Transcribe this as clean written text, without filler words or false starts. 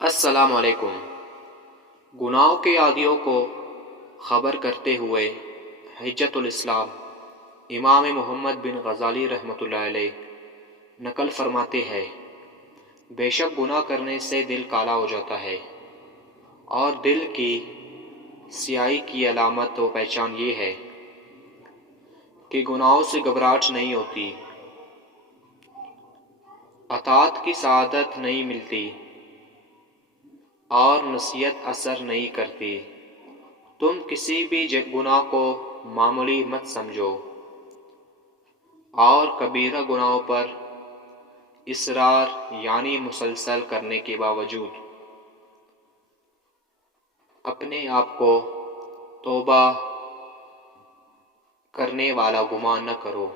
السلام علیکم۔ گناہوں کے عادیوں کو خبر کرتے ہوئے حجت الاسلام امام محمد بن غزالی رحمۃ اللہ علیہ نقل فرماتے ہیں، بے شک گناہ کرنے سے دل کالا ہو جاتا ہے، اور دل کی سیاہی کی علامت و پہچان یہ ہے کہ گناہوں سے گھبراہٹ نہیں ہوتی، اطاعت کی سعادت نہیں ملتی اور نصیحت اثر نہیں کرتی۔ تم کسی بھی گناہ کو معمولی مت سمجھو، اور کبیرہ گناہوں پر اصرار یعنی مسلسل کرنے کے باوجود اپنے آپ کو توبہ کرنے والا گمان نہ کرو۔